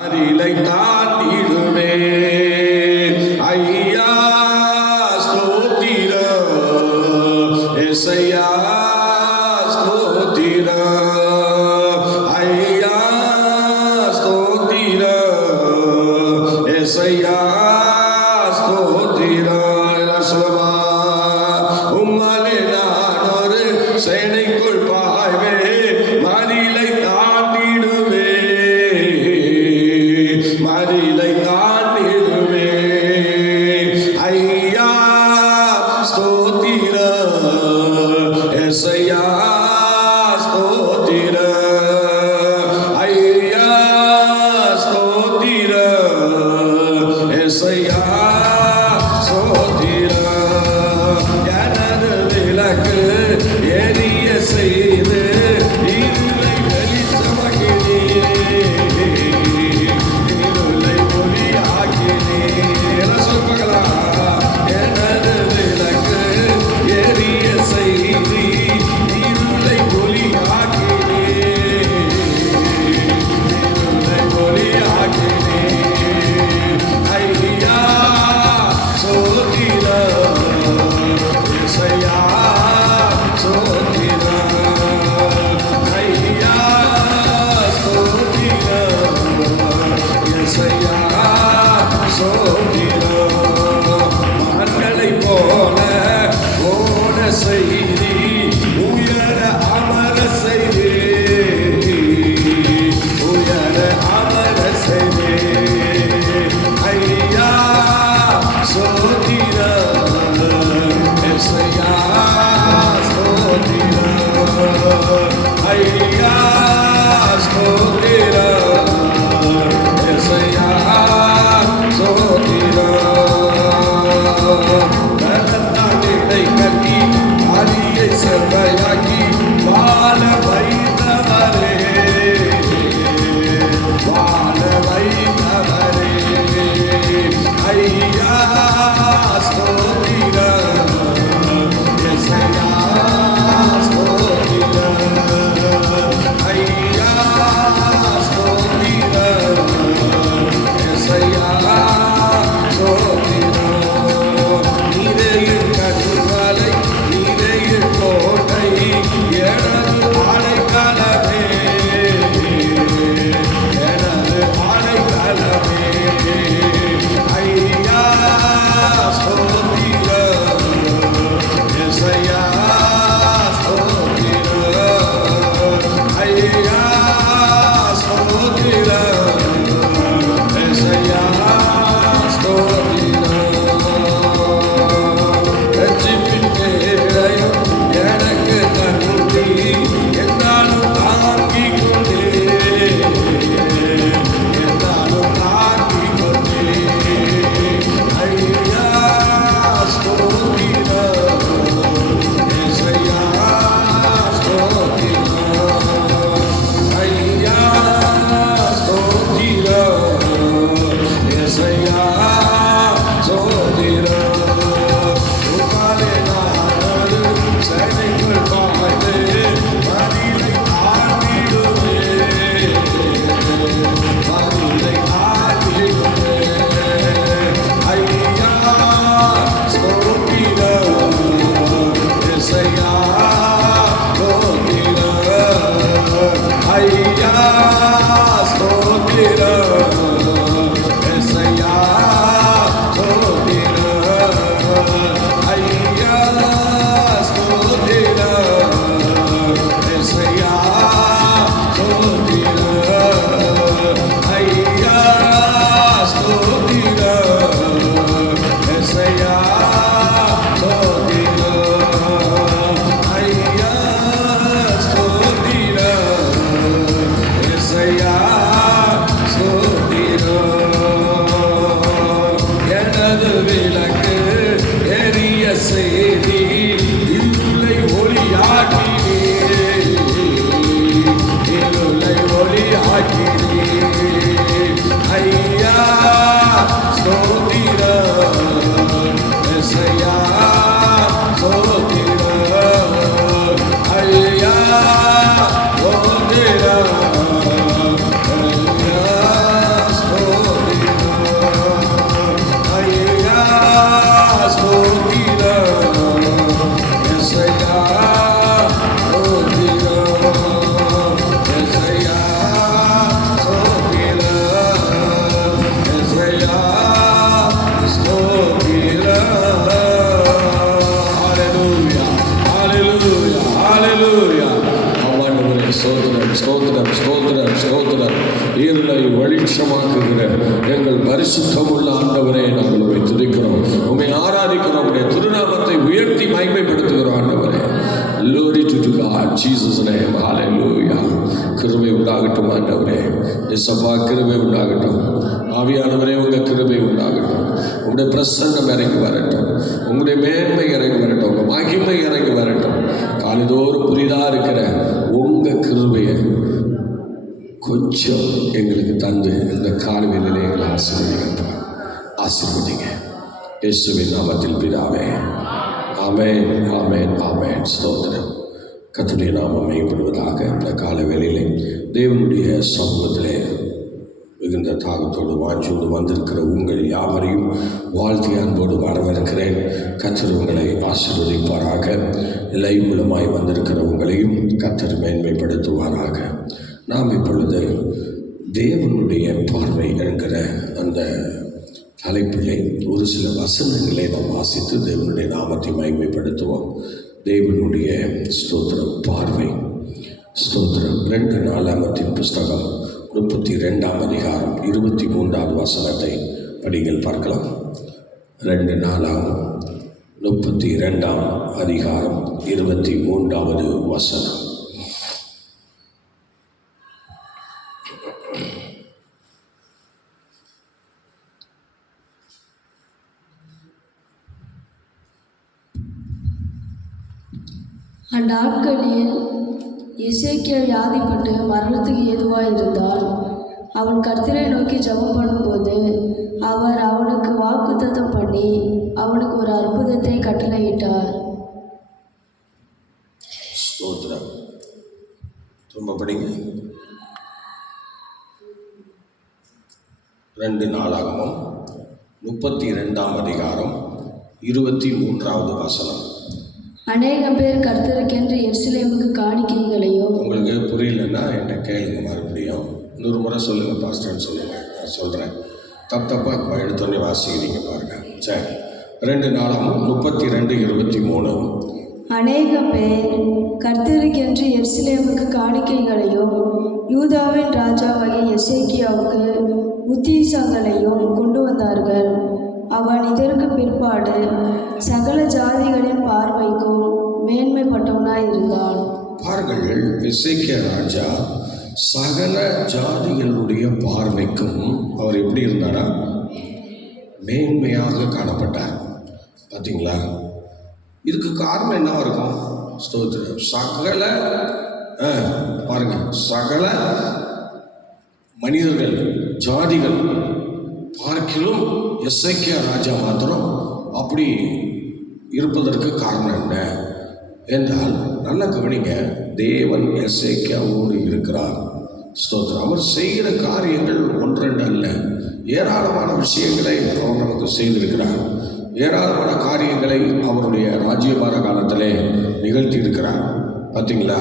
அரிலை தாண்டிடுவே ஐயா ஸ்தோத்திர எசையா ஸ்தோத்திர ஐயா ஸ்தோத்திர எசையா ஸ்தோத்திர சொல்லவா உம்மனே நான் ஒரு சேனைக்குள் பாய்வே மதிலை தாண்டிடுவே மதிலை தாண்டிடுவே வெளிச்சமாக்குகிற எங்கள் பரிசுத்தமுள்ள ஆண்டவரே, நாங்கள் உம்மை துதிக்கிறோம், உம்மை ஆராதிக்கிறோம், உம்முடைய திருநாமத்தை உயர்த்தி மகிமைப்படுத்துகிறோம் ஆண்டவரே. Glory to God, Jesus name, hallelujah. கிருபை உண்டாகட்டும் ஆண்டவரே. இயேசுவா, கிருபை உண்டாகட்டும். ஆவியானவரே, உங்கள் கிருபை உண்டாகட்டும். உங்களுடைய பிரசன்னம் இறங்கி வரட்டும், உங்களுடைய மேன்மை இறங்கி வரட்டும், உங்கள் மகிமை இறங்கி வரட்டும். காலைதோறும் புரிதா இருக்கிற உங்கள் கிருபையை கொஞ்சம் எங்களுக்கு தந்து இந்த காலவெளியிலே எங்களை ஆசீர்வதிங்க. இயேசுவின் நாமத்தில் பிதாவே, ஆமென், ஆமென், ஆமென். ஸ்தோத்திரம். கர்த்தருடைய நாமம் மகிமைப்படுவதாக. இந்த காலவேளையிலே தேவனுடைய சமூகத்திலே மிகுந்த தாகத்தோடு வாஞ்சோடு வந்திருக்கிற உங்கள் யாவரையும் வாழ்த்தி அன்போடு வரவேற்கிறேன். கர்த்தர் உங்களை ஆசீர்வதிப்பாராக. லைவ் மூலமாய் வந்திருக்கிற உங்களையும் கர்த்தர் மேன்மைப்படுத்துவாராக. நாம் இப்பொழுது தேவனுடைய பார்வை என்கிற அந்த தலைப்பிலே ஒரு சில வசனங்களை நாம் வாசித்து தேவனுடைய நாமத்தை மகிமைப்படுத்துவோம். தேவனுடைய ஸ்தோத்திரம், பார்வை. ஸ்தோத்திரம். 2 நாளாகமத்தின் புஸ்தகம் 32ஆம் அதிகாரம் 23வது வசனத்தை படிங்கள், பார்க்கலாம். 2 நாளாகமம் 32ஆம் அதிகாரம் 23வது வசனம். அந்நாட்களில் எசேக்கியா வியாதிப்பட்டு மரணத்துக்கு ஏதுவாயிருந்தால் அவன் கர்த்தரை நோக்கி ஜெபம் பண்ணும்போது அவர் அவனுக்கு வாக்குத்தத்தம் பண்ணி அவனுக்கு ஒரு அற்புதத்தை கட்டளையிட்டார். ஸ்தோத்திரம். ரொம்ப படிங்க. 2 நாளாகமம் 32ஆம் அதிகாரம் 23வது வசனம். அநேகம் பேர் கர்த்தருக்கென்று எருசலேமுக்கு காணிக்கைகளையும். உங்களுக்கு புரியலன்னா என்ன கேளுங்க, மறுபடியும் இன்னொரு முறை சொல்லுங்கள் பாஸ்டர்ன்னு சொல்லுங்கள். நான் சொல்கிறேன், தப்பாக எடுத்தோடனே வாசிக்கிறீங்க பாருங்கள். சரி. 2 நாளாகமம் 32:23. அநேகம் பேர் கர்த்தருக்கென்று எருசலேமுக்கு காணிக்கைகளையும் யூதாவின் ராஜாவாகிய எசேக்கியாவுக்கு உத்தீசங்களையும் கொண்டு வந்தார்கள். அவன் இதற்கு பிற்பாடு சகல ஜாதிகளின் பார்வைக்கும் மேன்மைப்பட்டவனாய் இருந்தான். பாருங்கள், எசேக்கியா ராஜா சகல ஜாதிகளுடைய பார்வைக்கும் அவர் எப்படி இருந்தாரா? மேன்மையாக காணப்பட்டார். பார்த்தீங்களா? இதுக்கு காரணம் என்னவா இருக்கும்? ஸ்தோத்திரம். சகல பாருங்க, சகல மனிதர்கள் ஜாதிகள் பார்க்கிலும் எசேக்கியா ராஜா மாத்திரம் அப்படி இருப்பதற்கு காரணம் என்ன என்றால், நல்ல கவனிங்க, தேவன் எசேக்கியாவோடு இருக்கிறார். ஸ்தோத்திரம். அவர் செய்கிற காரியங்கள் ஒன்றெண்டு அல்ல, ஏராளமான விஷயங்களை அவர் நமக்கு செய்திருக்கிறார். ஏராளமான காரியங்களை அவருடைய ராஜ்யபார காலத்திலே நிகழ்த்தி இருக்கிறார். பார்த்தீங்களா?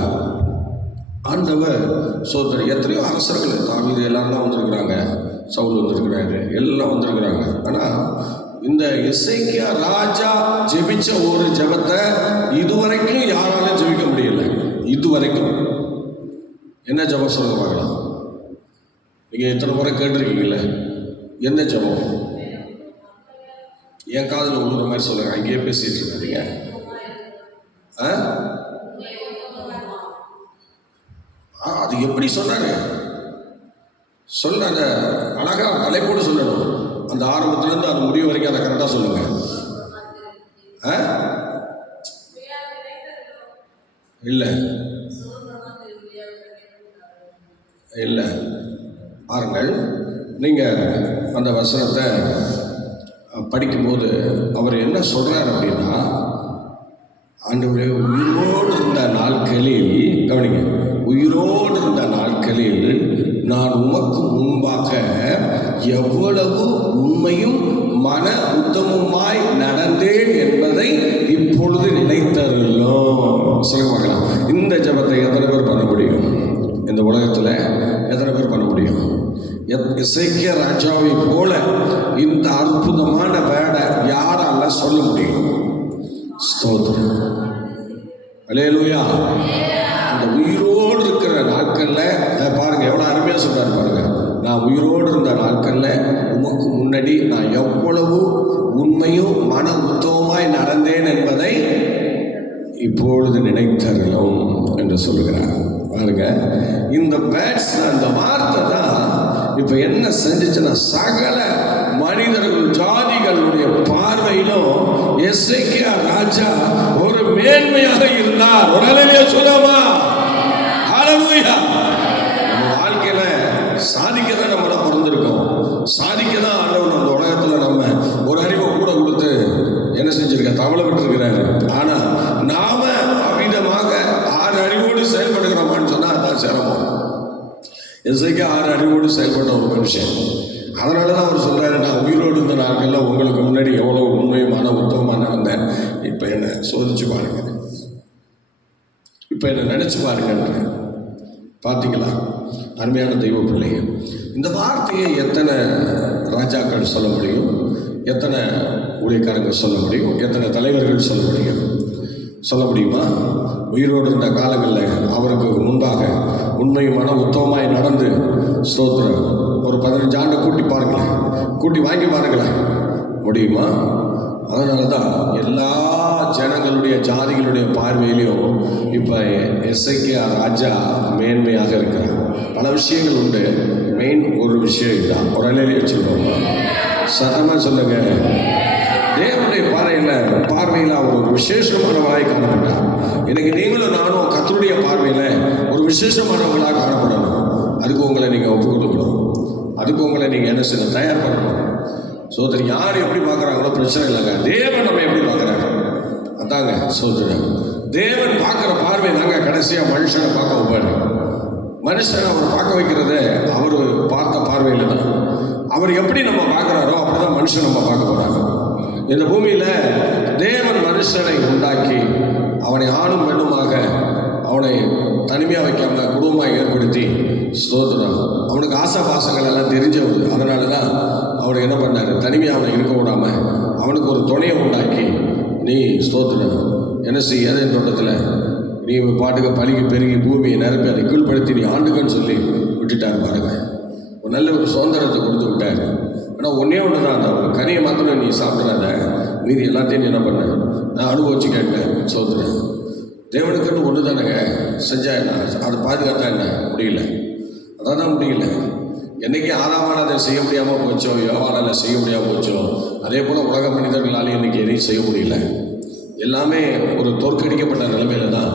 ஆண்டவர் ஸ்தோத்திரம். எத்தனையோ அரசர்கள், தாவீது எல்லாரும் தான் வந்திருக்கிறாங்க, சவுல் வந்திருக்கிறாரு, எல்லாம் வந்திருக்கிறாங்க. ஆனால் இந்த எசேக்கியா ராஜா ஜெபிச்ச ஒரு ஜெபத்தை இதுவரைக்கும் யாராலும் ஜெபிக்க முடியல. இதுவரைக்கும் என்ன ஜெபம் சொல்ல பார்க்கலாம்? நீங்கள் எத்தனை முறை கேட்டிருக்கீங்களே? என்ன ஜெபம்? என் காதில் உழுற மாதிரி சொல்லுங்க, அங்கேயே பேசிட்டு இருக்காதீங்க. அது எப்படி சொன்னாரு? சொல்ல அந்த அழகா தலைப்போடு சொல்லணும். அந்த ஆரம்பத்துலேருந்து அது முடிவு வரைக்கும் அதை கரெக்டாக சொல்லுங்க. இல்லை இல்லை, பாருங்கள், நீங்கள் அந்த வசனத்தை படிக்கும்போது அவர் என்ன சொல்கிறார் அப்படின்னா, ஆண்டவரே, உயிரோடு இருந்த நாட்களில், கவனிங்க, உயிரோடு இருந்த நாட்களில் நான் உமக்கு முன்பாக எவ்வளவு உண்மையும் மன உத்தமமாய் நடந்தேன் என்பதை இப்பொழுது நினைத்தருளோம். சொல்லுவாங்களா? இந்த ஜெபத்தை எத்தனை பேர் பண்ண முடியும்? இந்த உலகத்தில் எத்தனை பேர் பண்ண முடியும்? எசேக்கியா ராஜாவை போல இந்த அற்புதமான வேடை யாரால சொல்ல முடியும்? ஸ்தோத்திரம். அல்லேலூயா. அந்த உயிரோடு இருக்கிற நாட்களில் பாருங்க, எவ்வளோ அருமையாக சொல்றாரு பாருங்க. நான் உயிரோடு இருந்த நாட்களில் உமக்கு முன்னாடி நான் எவ்வளவு உண்மையும் மன உத்தவமாய் நடந்தேன் என்பதை இப்பொழுது நினைத்தரணும் என்று சொல்கிறார். பாருங்க, இந்த வேர்ட்ஸ், அந்த வார்த்தை தான் இப்போ என்ன செஞ்சுச்சுன்னா, சகல மனிதர்கள் ஜாதிகளுடைய பார்வையிலும் எசேக்கியா ராஜா ஒரு மேன்மையாக இருந்தார். ஒரு அல்லேலூயா சொல்லாமா? ஹல்லேலூயா. நம்ம வாழ்க்கையில சாதிக்க தான் நம்ம பிறந்திருக்கோம். சாதிக்க தான் ஆண்டவர் அந்த உலகத்தில் நம்ம ஒரு அறிவை கூட கொடுத்து என்ன செஞ்சிருக்க, தவளை விட்டுருக்கிறாரு. ஆனா நாம அவிதமாக 6 அறிவோடு செயல்படுகிறோமான்னு சொன்னா அதான் சிரமம். எசேக்கியா 6 அறிவோடு செயல்பட்ட ஒரு மனுஷன். அதனாலதான் அவர் சொல்றாரு, நான் உயிரோடு இருந்த நாட்கள்ல உங்களுக்கு முன்னாடி எவ்வளவு உண்மையுமான உத்தமமா நடந்தேன். இப்ப என்ன சோதிச்சு பாருங்க, இப்ப என்ன நினைச்சு பாருங்க. பார்த்தீங்களா அருமையான தெய்வ பிள்ளைங்க, இந்த வார்த்தையை எத்தனை ராஜாக்கள் சொல்ல முடியும், எத்தனை ஊழியக்காரங்க சொல்ல முடியும், எத்தனை தலைவர்கள் சொல்ல முடியும்? சொல்ல முடியுமா? உயிரோடு இருந்த காலங்களில் அவருக்கு முன்பாக உண்மையுமான உத்தமமாய் நடந்து ஸ்தோத்திரம் ஒரு 15 ஆண்டு கூட்டி பாருங்களேன், கூட்டி வாங்கி பாருங்களேன், முடியுமா? அதனால தான் எல்லா ஜனங்களுடைய ஜாதிகளுடைய பார்வையிலையும் இப்போ எசேக்கியா ராஜா மேன்மையாக இருக்கிறார். பல விஷயங்கள் உண்டு, மெயின் ஒரு விஷயம் இதுதான். ஒரு அல்லேலூயா சொல்லுவோமா? சத்தமாக சொல்லுங்க. தேவனுடைய பார்வையில் அவர் ஒரு விசேஷமானவராய் காணப்பட்டார். இன்னைக்கு நீங்களும் நானும் கர்த்தருடைய பார்வையில் ஒரு விசேஷமானவர்களாக காணப்படணும். அதுக்கு உங்களை நீங்கள் ஒப்பு கொடுக்கணும். அதுக்கு உங்களை நீங்கள் என்ன செய்யணும், தயார் பண்ணணும். சோதரி யார் எப்படி பார்க்குறாங்களோ பிரச்சனை இல்லைங்க, தேவன் நம்ம எப்படி பார்க்குறாங்க அதாங்க சோதரி. தேவன் பார்க்குற பார்வை தாங்க கடைசியாக மனுஷனை பார்க்க வைப்பாரு. மனுஷனை அவர் பார்க்க வைக்கிறது அவர் பார்த்த பார்வையில் தான். அவர் எப்படி நம்ம பார்க்குறாரோ அப்படி தான் மனுஷன் நம்ம பார்க்க போகிறாங்க. இந்த பூமியில் தேவன் மனுஷனை உண்டாக்கி அவனை ஆணும் பெண்ணுமாக அவனை தனிமையாக வைக்காம குடும்பமாக ஏற்படுத்தி ஸ்தோத்திரம் அவனுக்கு ஆசா பாசங்கள் எல்லாம் தெரிஞ்சவர். அதனால தான் அவர் என்ன பண்ணார், தனிமையாக அவனை இருக்க விடாமல் அவனுக்கு ஒரு துணையை உண்டாக்கி, நீ ஸ்தோத்திரம் என்ன செய்ய ஏதேன் தோட்டத்தில் நீ பாட்டுக்கு பழுகி பெருகி பூமியை நிரப்பி அதை கீழ்படுத்தி நீ ஆண்டுக்கன்னு சொல்லி விட்டுட்டார். பாருங்க, ஒரு நல்ல ஒரு சுதந்திரத்தை கொடுத்து விட்டார். ஆனால் ஒன்றே ஒன்று தான், அந்த ஒரு கனியை மாத்திரம் நீ சாப்பிட்றாத, மீதி எல்லாத்தையும் நீ என்ன பண்ண, நான் அனுபவிச்சு கேட்டேன். சோதரன் தேவனுக்குன்னு ஒன்று தானேங்க செஞ்சா என்ன, அதை பாதுகாத்தா என்ன, முடியல. அதான் முடியல. என்றைக்கு ஆதாமான அதை செய்ய முடியாமல் போச்சோ, யோவானால் செய்ய முடியாமல் போச்சோ, அதே போல் உலக மனிதர்களாலேயும் இன்றைக்கி எதையும் செய்ய முடியல. எல்லாமே ஒரு தோற்கடிக்கப்பட்ட நிலைமையில தான்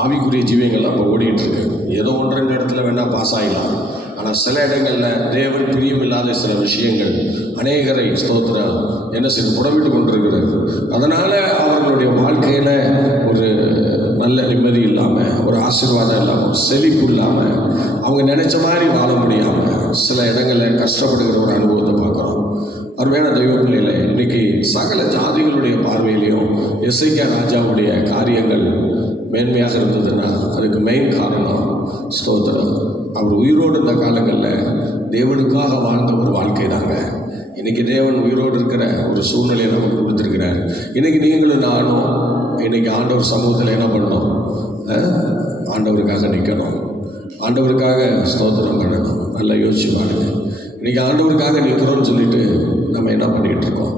ஆவிக்குரிய ஜீவியங்கள்லாம் இப்போ ஓடிட்டு இருக்கு. ஏதோ 1-2 இடத்துல வேணால் பாஸ் ஆகிடலாம். ஆனால் சில இடங்களில் தேவன் பிரியமில்லாத சில விஷயங்கள் அநேகரை ஸ்தோத்திரம் என்ன செய்து புடமிட்டு கொண்டிருக்கிறது. அதனால் அவர்களுடைய வாழ்க்கையில் ஒரு நல்ல நிம்மதி இல்லாமல், ஒரு ஆசீர்வாதம் இல்லாமல், ஒரு செழிப்பு இல்லாமல், அவங்க நினைச்ச மாதிரி வாழ முடியாமல் சில இடங்களில் கஷ்டப்படுகிற ஒரு அனுபவத்தை பார்க்குறோம். அருமையான தெய்வ பிள்ளைகளை, இன்னைக்கு சகல ஜாதிகளுடைய பார்வையிலையும் எசேக்கியா ராஜாவுடைய காரியங்கள் மேன்மையாக இருந்ததுன்னா அதுக்கு மெயின் காரணம் ஸ்தோத்திரம் அவர் உயிரோடு இருந்த காலங்களில் தேவனுக்காக வாழ்ந்த ஒரு வாழ்க்கை தாங்க. இன்றைக்கி தேவன் உயிரோடு இருக்கிற ஒரு சூழ்நிலையை நமக்கு கொடுத்துருக்கிறார். இன்றைக்கி நீங்களும் நானும் இன்றைக்கி ஆண்டவர் சமூகத்தில் என்ன பண்ணணும், ஆண்டவருக்காக நிற்கணும், ஆண்டவருக்காக ஸ்தோத்திரம் பண்ணணும். நல்லா யோசிச்சு பாருங்க. இன்றைக்கி ஆண்டவருக்காக நிற்கிறோன்னு சொல்லிட்டு நம்ம என்ன பண்ணிகிட்டு இருக்கோம்?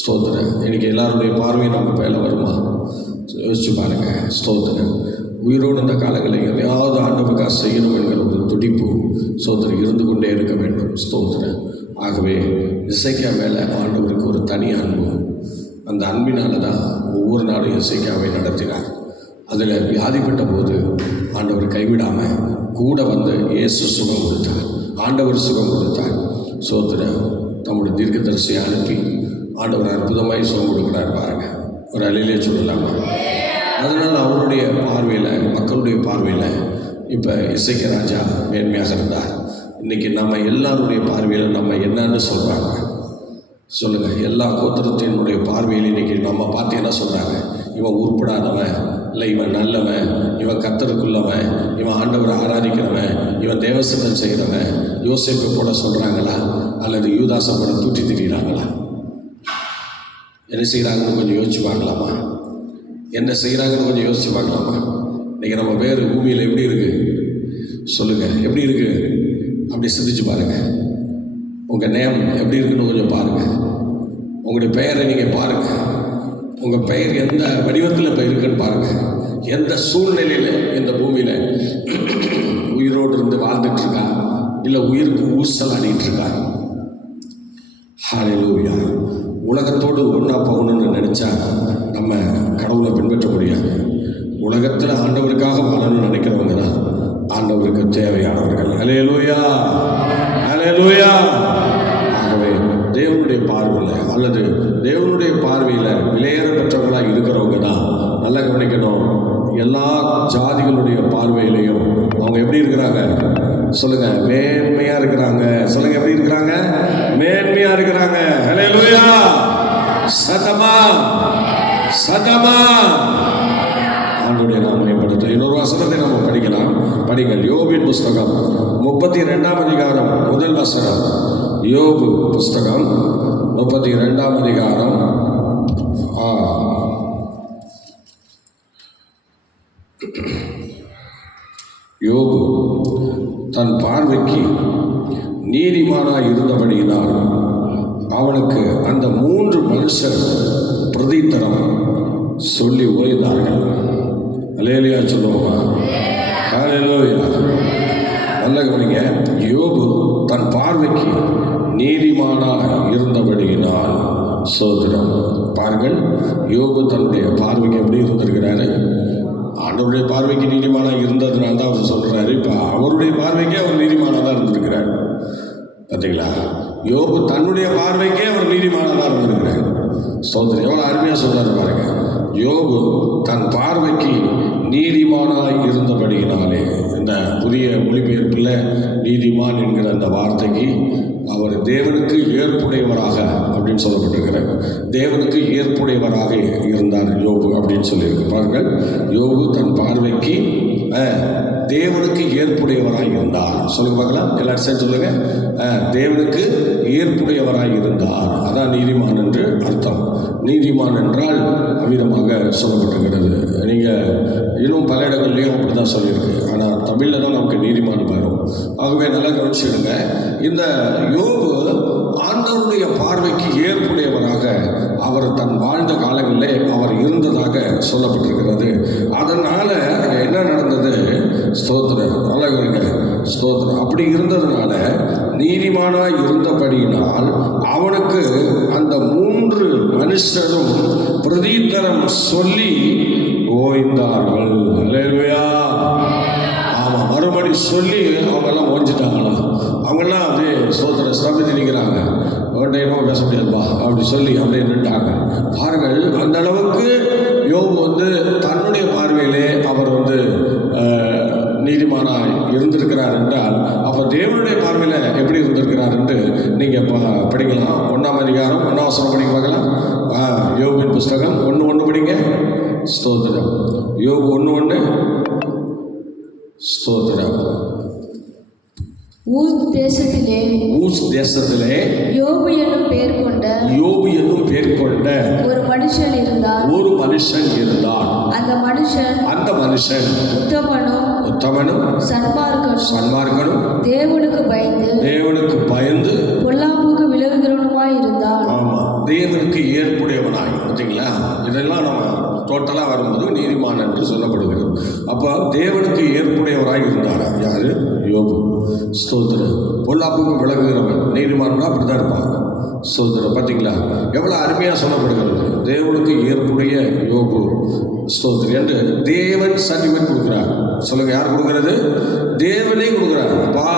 ஸ்தோத்திரம் இன்றைக்கி எல்லாருடைய பார்வையும் நம்ம மேலே வருமா? யோசிச்சு பாருங்கள். ஸ்தோத்திரம் உயிரோடு இந்த காலங்களில் எதையாவது ஆண்டவருக்காக செய்யணும் என்கிற ஒரு துடிப்பு ஸ்தோத்திரம் இருந்து கொண்டே இருக்க வேண்டும். ஸ்தோத்திரம் ஆகவே எசேக்கியா மேலே ஆண்டவருக்கு ஒரு தனி அன்பு, அந்த அன்பினால தான் ஒவ்வொரு நாளும் எசேக்கியாவை நடத்தினார். அதில் வியாதிப்பட்ட போது ஆண்டவர் கைவிடாமல் கூட வந்து இயேசு சுகம் கொடுத்தார், ஆண்டவர் சுகம் கொடுத்தார். ஸ்தோத்திரம் தம்முடைய தீர்க்கதரிசியை அனுப்பி ஆண்டவர் அற்புதமாய் சுகம் கொடுக்குறார். பாருங்கள், ஒரு அலையிலே சொல்லலாமா? அதனால் அவருடைய பார்வையில், மக்களுடைய பார்வையில் இப்போ எசேக்கியா ராஜா மேன்மையாக இருந்தார். இன்றைக்கி நம்ம எல்லாருடைய பார்வையில் நம்ம என்னன்னு சொல்கிறாங்க சொல்லுங்கள்? எல்லா கோத்திரத்தினுடைய பார்வையில் இன்றைக்கி நம்ம பார்த்து என்ன சொல்கிறாங்க? இவன் உருப்படாதவன், இல்லை இவன் நல்லவன், இவன் கர்த்தருக்குள்ளவன், இவன் ஆண்டவரை ஆராதிக்கிறவன், இவன் தேவசனம் செய்கிறவன், யோசேப்பை போட சொல்கிறாங்களா அல்லது யூதாசை போட தூட்டி திரிகிறாங்களா? என்ன செய்கிறாங்கன்னு கொஞ்சம் யோசிச்சு பார்க்கலாமா? என்ன செய்கிறாங்கன்னு கொஞ்சம் யோசிச்சு பார்க்கலாமா? இன்றைக்கி நம்ம பேர் பூமியில் எப்படி இருக்குது சொல்லுங்கள்? எப்படி இருக்குது? அப்படி சிந்திச்சு பாருங்கள். உங்கள் நேம் எப்படி இருக்குன்னு கொஞ்சம் பாருங்கள். உங்களுடைய பெயரை நீங்கள் பாருங்கள். உங்கள் பெயர் எந்த வடிவத்தில் இப்போ இருக்குன்னு பாருங்கள். எந்த சூழ்நிலையில் இந்த பூமியில் உயிரோடு இருந்து வாழ்ந்துட்டுருக்கா, இல்லை உயிருக்கு ஊசலாடிட்டு இருக்கா? ஹல்லேலூயா. உலகத்தோடு ஒன்றா போகணும்னு நினச்சா நம்ம கடவுளை பின்பற்ற முடியாது. உலகத்தில் ஆண்டவருக்காக வாழணும்னு நினைக்கிறவங்க தான் ஆண்டவருக்கு தேவையானவர்கள். ஹல்லேலூயா, ஹல்லேலூயா. ஆகவே தேவனுடைய பார்வையில் அல்லது தேவனுடைய பார்வையில் விலையேற பெற்றவர்களாக இருக்கிறவங்க தான் நல்லா கவனிக்கணும். எல்லா ஜாதிகளுடைய பார்வையிலையும் அவங்க எப்படி இருக்கிறாங்க சொல்லுங்க? மேன்மையாக இருக்கிறாங்க. சொல்லுங்க, எப்படி இருக்கிறாங்க? மேன்மையாக இருக்கிறாங்க. ஹல்லேலூயா. சதமா சதமா ஆண்டுடைய நாம் மேம்படுத்த. இன்னொரு வசனத்தை நம்ம படிக்கலாம். படிங்கள். யோபின் புஸ்தகம் 32ஆம் அதிகாரம் முதல் வசனம். யோபு புஸ்தகம் 32ஆம் அதிகாரம் யோபு தன் பார்வைக்கு நீதிமானாய் இருந்தபடியினால் அவனுக்கு அந்த 3 மனுஷர் பிரதித்தரம் சொல்லி ஓய்ந்தார்கள். அல்லேலூயா சொல்லுவோமா? ஹல்லேலூயா. நல்ல கவனிங்க. யோபு தன் பார்வைக்கு நீதிமானாக இருந்தபடியினால் சோதரம். பாருங்கள், யோபு தன்னுடைய பார்வைக்கு எப்படி இருந்திருக்கிறாரு? ஆண்டவருடைய பார்வைக்கு நீதிமானாக இருந்ததுனால தான் அவர் சொல்கிறாரு. இப்போ அவருடைய பார்வைக்கே அவர் நீதிமானாக தான் இருந்திருக்கிறார். பார்த்தீங்களா? யோபு தன்னுடைய பார்வைக்கே அவர் நீதிமானாக தான் இருந்திருக்கிறார். சோதரி எவ்வளோ அருமையாக சொல்கிறாரு பாருங்க. யோபு தன் பார்வைக்கு நீதிமானாய் இருந்தபடியினாலே, இந்த புதிய மொழிபெயர்ப்பில் நீதிமான் என்கிற அந்த வார்த்தைக்கு அவர் தேவனுக்கு ஏற்புடையவராக அப்படின்னு சொல்லப்பட்டிருக்கிறார். தேவனுக்கு ஏற்புடையவராக இருந்தார் யோபு அப்படின்னு சொல்லியிருக்கு. பாருங்கள், யோபு தன் பார்வைக்கு தேவனுக்கு ஏற்புடையவராக இருந்தார். சொல்லுங்க பார்க்கலாம், எல்லாரும் சேர்ந்து சொல்லுங்க. தேவனுக்கு ஏற்புடையவராக இருந்தார், அதான் நீதிமான் என்று அர்த்தம். நீதிமான் என்றால் அவ்விதமாக சொல்லப்பட்டிருக்கிறது. நீங்கள் இன்னும் பல இடங்கள்லையும் அப்படி தான் சொல்லியிருக்கு. ஆனால் தமிழில் தான் நமக்கு நீதிமான் வரும். ஆகவே நல்லா கவனிச்சுடுங்க. இந்த யோபு ஆண்டவருடைய பார்வைக்கு ஏற்புடையவராக அவர் தன் வாழ்ந்த காலங்களிலே அவர் இருந்ததாக சொல்லப்பட்டிருக்கிறது. அதனால் அங்கே என்ன நடந்தது? ஸ்தோத்திரம், நல்லா கவனிங்க. ஸ்தோத்திரம். அப்படி இருந்ததுனால நீதிமானாய் இருந்தபடியினால் அவனுக்கு அந்த 3 மனுஷரும் பிரதித்தரம் சொல்லி ஓய்ந்தார்கள். அல்லேலூயா. ஆமாம், மறுபடி சொல்லி அவங்கெல்லாம் ஓஞ்சிட்டாங்களாம். அவங்கெல்லாம் அப்படியே ஸ்தோத்திர ஸ்தம்பித்து நிற்கிறாங்க. அவன்கிட்ட என்னமோ பேச முடியாதுப்பா அப்படி சொல்லி அப்படியே நின்றாங்க. பாருங்கள், அந்த அளவுக்கு யோபு தன்னுடைய பார்வையிலே அவர் நீதிமானாய் இருந்திருக்கிறார் என்றால், அப்போ தேவனுடைய பார்வையில் எப்படி இருந்திருக்கிறார் என்று நீங்கள் படிக்கலாம். 1ஆம் அதிகாரம் 1ஆம் வசனம் படிக்க பார்க்கலாம். யோபின் புஸ்தகம் 1:1 படிங்க. ஸ்தோத்திரம். யோபு 1:1. ஸ்தோத்திரம். ஊஸ் தேசத்திலே யோபு என்னும் பெயர் கொண்ட ஒரு மனுஷன் இருந்தான். அந்த மனுஷன் உத்தமனும் சன்மார்க்கனும் தேவனுக்கு பயந்து பொல்லாப்புக்கு விலகுகிறவனுமாய் இருந்தான். ஆமா, தேவனுக்கு ஏற்புடையவனாய். பார்த்தீங்களா? இதெல்லாம் நம்ம டோட்டலாக வரும்போது நீதிமான் என்று சொல்லப்படுகிறது. அப்போ தேவனுக்கு ஏற்புடையவராய் இருந்தாரா யாரு? யோபு. ஸ்தோத்திரம். பொல்லாப்புக்கு விலகுகிறவன் நீதிமான்னா அப்படி தான் இருப்பான். ஸ்தோத்திரம். பார்த்தீங்களா எவ்வளோ அருமையாக சொல்லப்படுகிறது? தேவனுக்கு ஏற்புடைய யோபு. ஸ்தோத்திரம் என்று தேவன் சர்டிஃபிகேட் கொடுக்குறார். சொல்லுங்க, யார் கொடுக்கறது? தேவனே கொடுக்குறாரு. அப்பா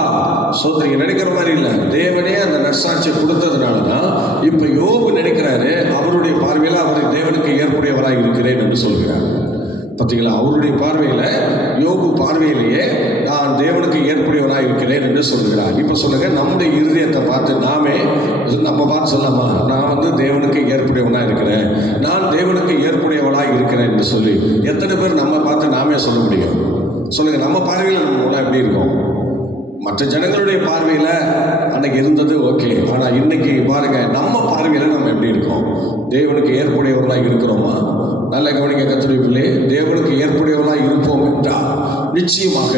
ஸ்தோத்திரம். நினைக்கிற மாதிரி இல்லை, தேவனே அந்த நற்சாட்சியை கொடுத்ததுனால தான் இப்போ யோபு நினைக்கிறாரு அவருடைய பார்வையில் அவர் தேவனுக்கு ஏற்புடையவராக இருக்கிறேன் என்று சொல்கிறார். பார்த்தீங்களா? அவருடைய பார்வையில், யோபு பார்வையிலேயே நான் தேவனுக்கு ஏற்புடையவனாக இருக்கிறேன் என்று சொல்கிறார். இப்போ சொல்லுங்கள், நம்முடைய இருதயத்தை பார்த்து நம்ம பார்த்து சொல்லலாமா? நான் தேவனுக்கு ஏற்புடையவனாக இருக்கிறேன், நான் தேவனுக்கு ஏற்புடையவனாக இருக்கிறேன் என்று சொல்லி எத்தனை பேர் நம்ம பார்த்து நாமே சொல்ல முடியும்? சொல்லுங்கள், நம்ம பார்வையில் நம்ம எப்படி இருக்கோம்? மற்ற ஜனங்களுடைய பார்வையில் அன்னைக்கு இருந்தது ஓகே. ஆனால் இன்னைக்கு பாருங்க, நம்ம பார்வையில் நம்ம எப்படி இருக்கோம்? தேவனுக்கு ஏற்புடையவர்களாக இருக்கிறோமா? நல்ல கவனிக்க கத்துரைப்பிலே, தேவனுக்கு ஏற்புடையவர்களாக இருப்போம் என்றால் நிச்சயமாக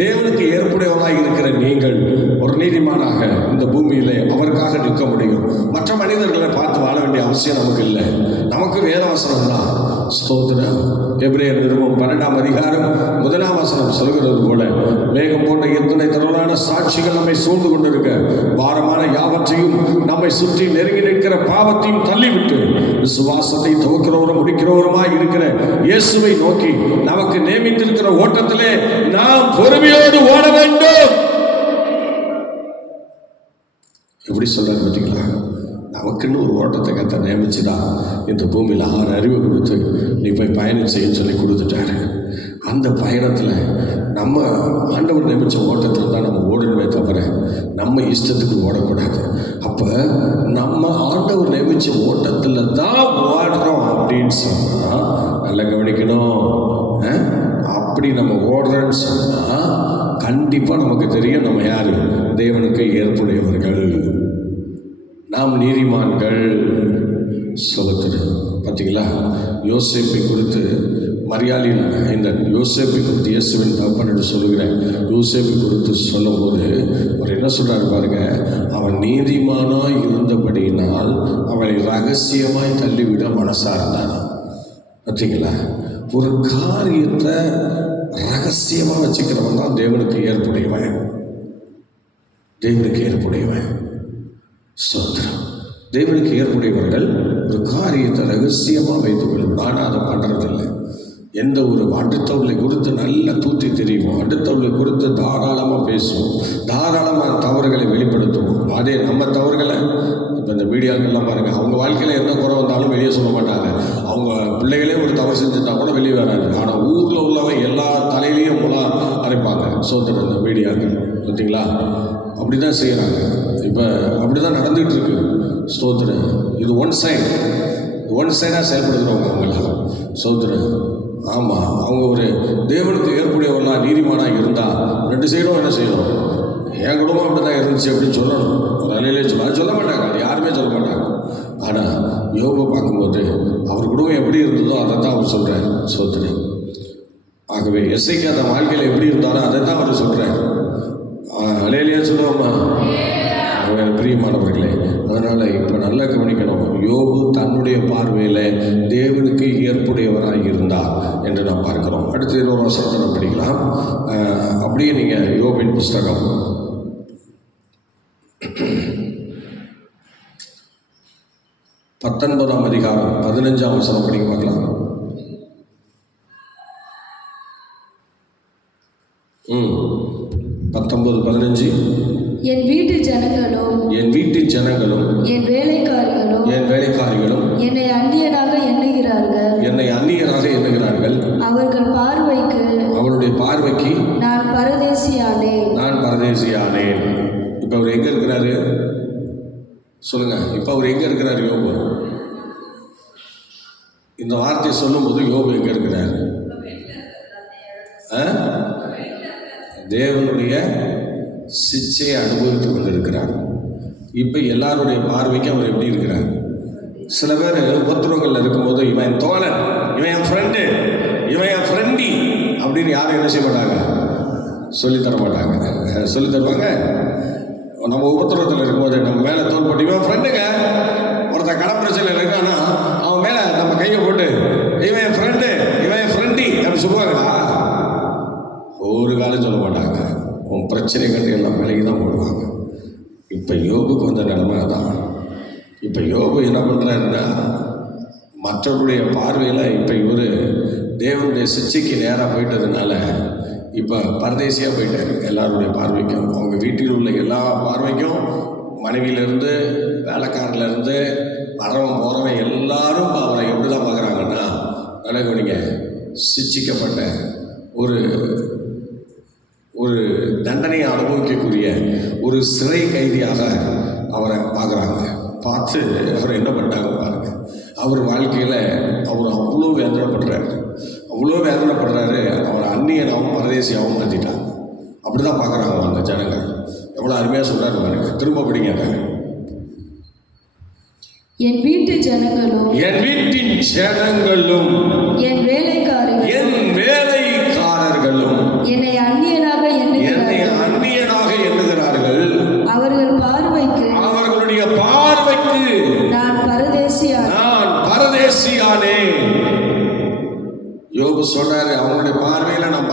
தேவனுக்கு ஏற்புடையவர்களாக இருக்கிற நீங்கள் ஒரு நீதிமானாக இந்த பூமியிலே அவருக்காக நிற்க முடியும். மற்ற மனிதர்களை பார்த்து வாழ வேண்டிய அவசியம் நமக்கு இல்லை. நமக்கு வேதவசனம் தான். ஸ்தோத்திரம். எபிரேயர் நிருபம் 12ஆம் அதிகாரம் 1ஆம் வசனம் சொல்கிறது போல, மேகம் போன்ற எத்தனை திரளான சாட்சிகள் நம்மை சூழ்ந்து கொண்டிருக்க, பாரமான யாவற்றையும் நம்மை சுற்றி நெருங்கி நிற்கிற பாவத்தையும் தள்ளிவிட்டு விசுவாசத்தை துவக்கிறவரும் முடிக்கிறவருமாய் இருக்கிற இயேசுவை நோக்கி நமக்கு நியமித்திருக்கிற ஓட்டத்திலே நாம் பொறுமையோடு ஓட வேண்டும். எப்படி சொல்றாரு பார்த்தீங்களா? நமக்குன்னு ஒரு ஓட்டத்தை கத்த நியமிச்சுதான் இந்த பூமியில் 6 அறிவை கொடுத்து நீ போய் பயணம் செய்ய சொல்லி கொடுத்துட்டாரு. அந்த பயணத்தில் நம்ம ஆண்டவர் நியமித்த ஓட்டத்தில் தான் நம்ம ஓடணுமே தவிர நம்ம இஷ்டத்துக்கு ஓடக்கூடாது. அப்போ நம்ம ஆண்டவர் நியமித்த ஓட்டத்தில் தான் ஓடுறோம் அப்படின்னு சொன்னால் நல்லா கவனிக்கணும். அப்படி நம்ம ஓடுறோன்னு சொன்னால் கண்டிப்பாக நமக்கு தெரியும் நம்ம யார்? தேவனுக்கு ஏற்புடையவர்கள், நாம் நீதிமான்கள். சொல்லுகிறோம் பார்த்தீங்களா? யோசேப்பை குறித்து மரியாளின் இந்த யோசேப்பை குறித்து இயேசுவின் தகப்பன் என்று சொல்லுகிறேன். யோசேப்பை குறித்து சொல்லும் போது அவர் என்ன சொல்றாரு பாருங்க, அவன் நீதிமானாய் இருந்தபடியினால் அவளை ரகசியமாய் தள்ளிவிட மனசா இருந்தான். பார்த்தீங்களா? ஒரு காரியத்தை ரகசியமாக வச்சுக்கிறவன் தான் தேவனுக்கு ஏற்புடையவன். தேவனுக்கு ஏற்புடையவன். சோத்திரம். தேவனுக்கு ஏற்புடையவர்கள் ஒரு காரியத்தை ரகசியமாக வைத்துக்கொள்ளும். நானும் அதை பண்ணுறதில்லை. எந்த ஒரு அடுத்தவர்களை குறித்து நல்லா தூத்தி தெரியுமோ, அடுத்தவர்களை குறித்து தாராளமாக பேசுவோம், தாராளமாக தவறுகளை வெளிப்படுத்துவோம். அதே நம்ம தவறுகளை இப்போ இந்த மீடியாக்கெல்லாம் பாருங்கள், அவங்க வாழ்க்கையில் எந்த குறை வந்தாலும் வெளியே சொல்ல மாட்டாங்க. அவங்க பிள்ளைகளே ஒரு தவறு செஞ்சுட்டா கூட வெளியே வராது. ஆனால் ஊரில் உள்ளவங்க எல்லா தலையிலையும் முலா அரைப்பாங்க. சோத்திரம். இந்த மீடியாக்கள் பார்த்தீங்களா? அப்படி தான் செய்கிறாங்க. இப்போ அப்படி தான் நடந்துகிட்டு இருக்கு. ஸ்தோத்திரம். இது ஒன் சைடாக செயல்படுகிறவங்க அவங்களாம். ஸ்தோத்திரம். ஆமாம், அவங்க ஒரு தேவனுக்கு ஏற்புடையவர்களாக நீதிமானாக இருந்தால் 2 சைடும் என்ன செய்யணும்? என் குடும்பம் அப்படி தான் இருந்துச்சு அப்படின்னு சொல்லணும். ஒரு அலையிலே சொல்ல மாட்டாங்க. அது யாருமே சொல்ல மாட்டாங்க. ஆனால் யோபை பார்க்கும்போது அவர் குடும்பம் எப்படி இருந்ததோ அதை தான் அவர் சொல்கிறார். ஸ்தோத்திரம். ஆகவே எஸ்ஐக்கு அந்த வாழ்க்கையில் எப்படி இருந்தாரோ அதை தான் அவர் சொல்கிறார். அலையிலேயே சொல்லுவோம்மா. பிரியமானவர்களே, அதனால் இப்போ நல்லா கவனிக்கணும். யோபு தன்னுடைய பார்வையில் தேவனுக்கு ஏற்புடையவராக இருந்தார் என்று நாம் பார்க்கிறோம். அடுத்து இன்னொரு வசனத்தை நாம் படிக்கலாம். அப்படியே நீங்கள் யோபின் புஸ்தகம் 19ஆம் அதிகாரம் 15ஆம் வசனம் படிக்க பார்க்கலாம். 19:15. என் வீட்டு ஜனங்களும் என் வேலைக்காரிகளும் என்னை அந்நியராக எண்ணுகிறார்கள். அவளுடைய பார்வைக்கு நான் பரதேசியானேன். இப்போ அவர் எங்கே இருக்கிறாரு சொல்லுங்க? இப்போ அவர் எங்கே இருக்கிறார்? யோபு இந்த வார்த்தையை சொல்லும்போது யோபு எங்கே இருக்கிறார்? தேவனுடைய சிச்சையை அனுபவித்து கொண்டிருக்கிறார். இப்போ எல்லாருடைய பார்வைக்கு அவர் எப்படி இருக்கிறார்? சில பேர் உபத்திரவங்களில் இருக்கும்போது இவன் என் தோழன், இவன் என் ஃப்ரெண்டு, இவன் என் ஃப்ரெண்டி அப்படின்னு யாரும் என்ன செய்ய மாட்டாங்க? சொல்லித்தர மாட்டாங்க. சொல்லி தருவாங்க. நம்ம உபத்திரவத்தில் இருக்கும்போது நம்ம மேலே தோல் போட்டு இவன் ஃப்ரெண்டுங்க, ஒருத்தன் கடன் பிரச்சனையில் இருக்கான்னா அவன் மேலே நம்ம கையை போட்டு இவன் என் ஃப்ரெண்டு, இவன் என் ஃப்ரெண்டி அப்படி சொல்லுவாங்களா? ஒரு காலம் சொல்ல மாட்டாங்க. உன் பிரச்சனை கண்டு எல்லாம் விலைக்கு தான் போடுவாங்க. இப்போ யோபுக்கு வந்த நிலைமை தான். இப்போ யோபு என்ன பண்ணுறாருன்னா, மற்றவருடைய பார்வையில் இப்போ இவர் தேவனுடைய சிச்சைக்கு நேராக போயிட்டதுனால இப்போ பரதேசியாக போயிட்டார். எல்லாருடைய பார்வைக்கும், அவங்க வீட்டில் உள்ள எல்லா பார்வைக்கும், மனைவியிலேருந்து வேலைக்காரிலேருந்து வரவன் போகிறவன் எல்லாரும் அவரை எப்படி தான் பார்க்குறாங்கன்னா, நினைக்கணிங்க சிச்சிக்கப்பட்ட ஒரு தண்டனையை அனுபவிக்கக்கூடிய ஒரு சிறை கைதியாக அவரை பார்க்குறாங்க. பார்த்து அவர் என்ன பண்ணிட்டாங்க பாருங்க. அவர் வாழ்க்கையில் அவர் அவ்வளோ வேதனைப்படுறாரு. அவர் அந்நியனாகவும் பரதேசியாகவும் மாற்றிட்டாங்க. அப்படி தான் பார்க்குறாங்க அந்த ஜனங்கள். எவ்வளோ அருமையாக சொல்கிறாரு பாருங்க. திரும்ப படிங்க. என் வீட்டு ஜனங்களும் என் வீட்டின் ஜனங்களும் என் வேலைக்காரர்களும் என்னை அந்நியனாக எண்ணுகிறார்கள். அவர்களுடைய பார்வைக்கு நான் பரதேசியானே. யோபு சொல்றாரு, அவங்களுடைய பார்வையில நான்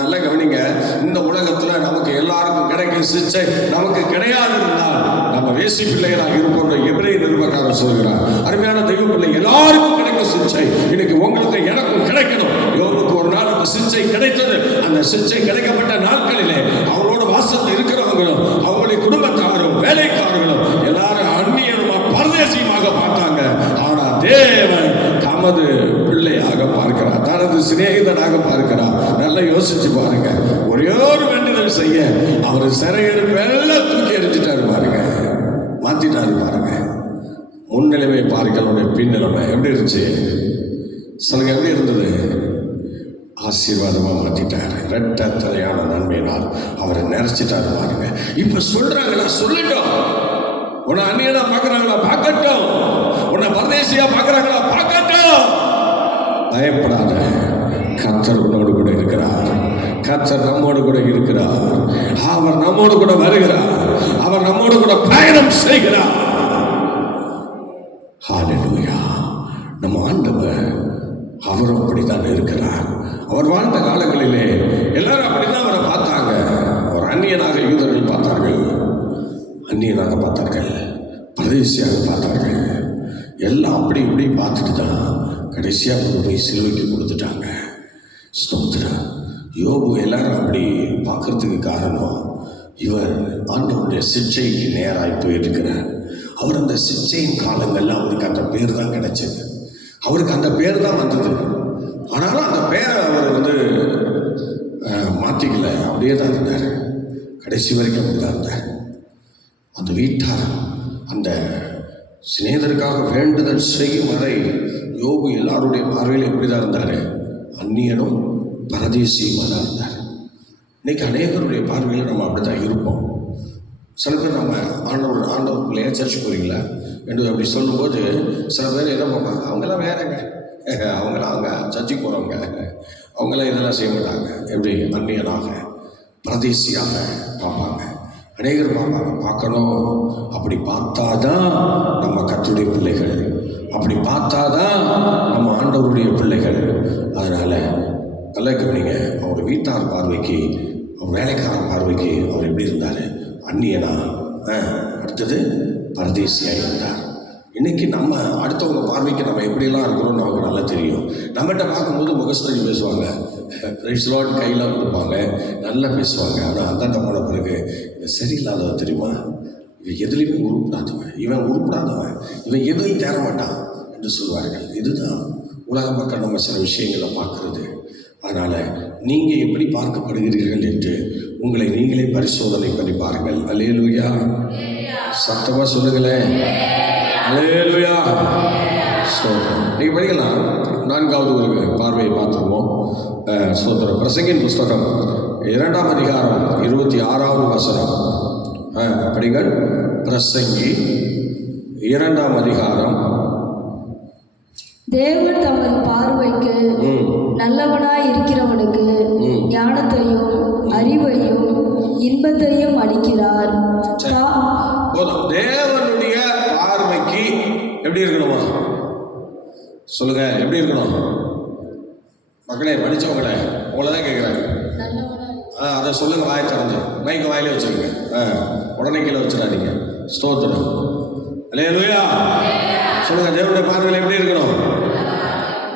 நல்ல கவனிங்க. இந்த உலகத்துல நமக்கு எல்லாருக்கும் கிடைக்கும் சிச்சை நமக்கு கிடையாது இருந்தால் நம்ம வேசி பிள்ளைகளாக இருப்போம். எபிரேய நிருபக்காரர் சொல்கிறார், அருமையான தெய்வ பிள்ளை, எல்லாருக்கும் கிடைக்கும் சிச்சை இன்னைக்கு உங்களுக்கு எனக்கும் கிடைக்கணும். யோபுக்கு ஒரு நாள் அந்த சிச்சை கிடைத்தது. அந்த சிச்சை கிடைக்கப்பட்ட நாட்களிலே அவரோட வாசத்தில் இருக்கிறவங்களும் அவங்களுடைய குடும்பத்தாரும் வேலைக்காரர்களும் எல்லாரும் அந்நியனுமா பரதேசியமாக பார்த்தாங்க. ஆனா தேவன் தமது பிள்ளையாக பார்க்கிறார், தனது சிநேகிதனாக பார்க்கிறார். நல்லா யோசிச்சு பாருங்க. ஒரே ஒரு வேண்டுதல் செய்ய அவர் சிறையிருப்பு எல்லாம் தூக்கி எரிஞ்சிட்டாரு பாருங்க, மாத்திட்டாரு பாருங்க. முன்னிலைமை பாருங்களுடைய பின்னிலைமை எப்படி இருந்துச்சு சொல்லுங்க, எப்படி இருந்தது? ஆசீர்வாதமா மாத்திட்டாரு. இரட்ட தலையான நன்மையினால் அவரை நிறைச்சிட்டாரு பாருங்க. இப்ப சொல்றாங்களா, சொல்லட்டும். உன்னை அந்நியனா பார்க்கறாங்களா, பார்க்கட்டும். உன்னை பரதேசியா பார்க்கறாங்களா, பார்க்கட்டும். பயப்படாத, கர்த்தர் உன்னோடு கூட இருக்கிறார். கர்த்தர் நம்மோடு கூட இருக்கிறார். அவர் நம்மோடு கூட வருகிறார். அவர் நம்மோடு கூட பயணம் செய்கிறார். ஹல்லேலூயா. நம்ம ஆண்டவர் அவரும் அப்படித்தான் இருக்கிறார். அவர் வாழ்ந்த காலங்களிலே எல்லாரும் அப்படித்தான் அவரை பார்த்தாங்க. அவர் அந்நியனாக யூதர்கள் பார்த்தார்கள், அந்நியனாக பார்த்தார்கள், பரதேசியாக பார்த்தார்கள். எல்லாம் அப்படி இப்படி பார்த்துட்டு தான் கடைசியாக கொண்டு போய் சிலுவைக்கு கொடுத்துட்டாங்க. ஸ்தோத்திரம். யோபு எல்லாரும் அப்படி பார்க்கறதுக்கு காரணம், இவர் ஆண்டவருடைய சிச்சைக்கு நேராக போயிருக்கிறார். அவர் அந்த சிச்சையின் காலங்களில் அவருக்கு அந்த பேர் தான் கிடைச்சது. அவருக்கு அந்த பேர் தான் வந்தது. ஆனாலும் அந்த பேரை அவர் மாற்றிக்கல, அப்படியே தான் இருந்தார். கடைசி வரைக்கும் அப்படி தான் இருந்தார். அந்த வீட்டார் அந்த சிநேகிதருக்காக வேண்டுதல் செய்யும் வரை யோபு எல்லாருடைய பார்வையில் எப்படி தான் இருந்தார்? அந்நியனும் பரதேசியுமாக தான் இருந்தார். இன்னைக்கு அநேகருடைய பார்வையில் நம்ம அப்படி தான் இருப்போம். சில பேர் நம்ம ஆண்டவர் பிள்ளையா சர்ச்சு போகிறீங்களா என்று அப்படி சொல்லும்போது சில பேர் என்ன பார்ப்பாங்க, அவங்களாம் வேறங்க, அவங்களாம் அவங்க சர்ச்சுக்கு போகிறவங்க, அவங்களாம் இதெல்லாம் செய்ய மாட்டாங்க. எப்படி அந்நியனாக பரதேசியாக பார்ப்பாங்க. அநேகர் பார்ப்பாங்க. பார்க்கணும். அப்படி பார்த்தாதான் நம்ம கர்த்தருடைய பிள்ளைகள், அப்படி பார்த்தாதான் நம்ம ஆண்டவருடைய பிள்ளைகள். அதனால் நல்லா கவனிங்க. அவர் வீட்டார் பார்வைக்கு, அவர் வேலைக்காரன் பார்வைக்கு அவர் எப்படி இருந்தார்? அந்நியனா, அடுத்தது பரதேசியாக இருந்தார். இன்றைக்கி நம்ம அடுத்தவங்க பார்வைக்கு நம்ம எப்படிலாம் இருக்கிறோம் நமக்கு நல்லா தெரியும். நம்மகிட்ட பார்க்கும்போது முகஸ்தரி பேசுவாங்க, ரைஸ் லாட் கையில் கொடுப்பாங்க, நல்லா பேசுவாங்க. ஆனால் அந்தாண்ட போன பிறகு இவன் சரியில்லாதவன் தெரியுமா, இவன் எதுலேயுமே உருப்படாதவன், இவன் உருப்படாதவன், இவன் எதுவும் தேர மாட்டான் என்று சொல்வார்கள். இதுதான் உலக மக்கள் நம்ம சில விஷயங்களை பார்க்குறது. அதனால் நீங்கள் எப்படி பார்க்கப்படுகிறீர்கள் என்று உங்களை நீங்களே பரிசோதனை பண்ணி பாருங்கள். அல்லேலூயா. சத்தமாக சொல்லுங்களேன். அல்லேலூயா. ஸ்தோத்திரம். நீங்கள் படிக்கலாம். 4வது ஒரு பார்வையை பார்த்துருவோம். ஸ்தோத்திரம். பிரசங்கின் புஸ்தகம் 2ஆம் அதிகாரம் 26வது வசனம் படிங்கள். பிரசங்கி 2ஆம் அதிகாரம். தேவன் தமது பார்வைக்கு நல்லவனாய் இருக்கிறவனுக்கு ஞானத்தையும் அறிவையும் இன்பத்தையும் அளிக்கிறார். தேவனுடைய பார்வைக்கு எப்படி இருக்கணுமா சொல்லுங்க, எப்படி இருக்கணும்? மக்களே, படிச்சவங்களே, உங்களை தான் கேட்குறாங்க. அதை சொல்லுங்க, வாயை திறந்து. மைக்க வாயிலே வச்சுருங்க, உடனே கீழே வச்சிடாதீங்க. ஸ்தோத்திரம். அல்லேலூயா. சொல்லுங்க, தேவனுடைய பார்வையில் எப்படி இருக்கணும்?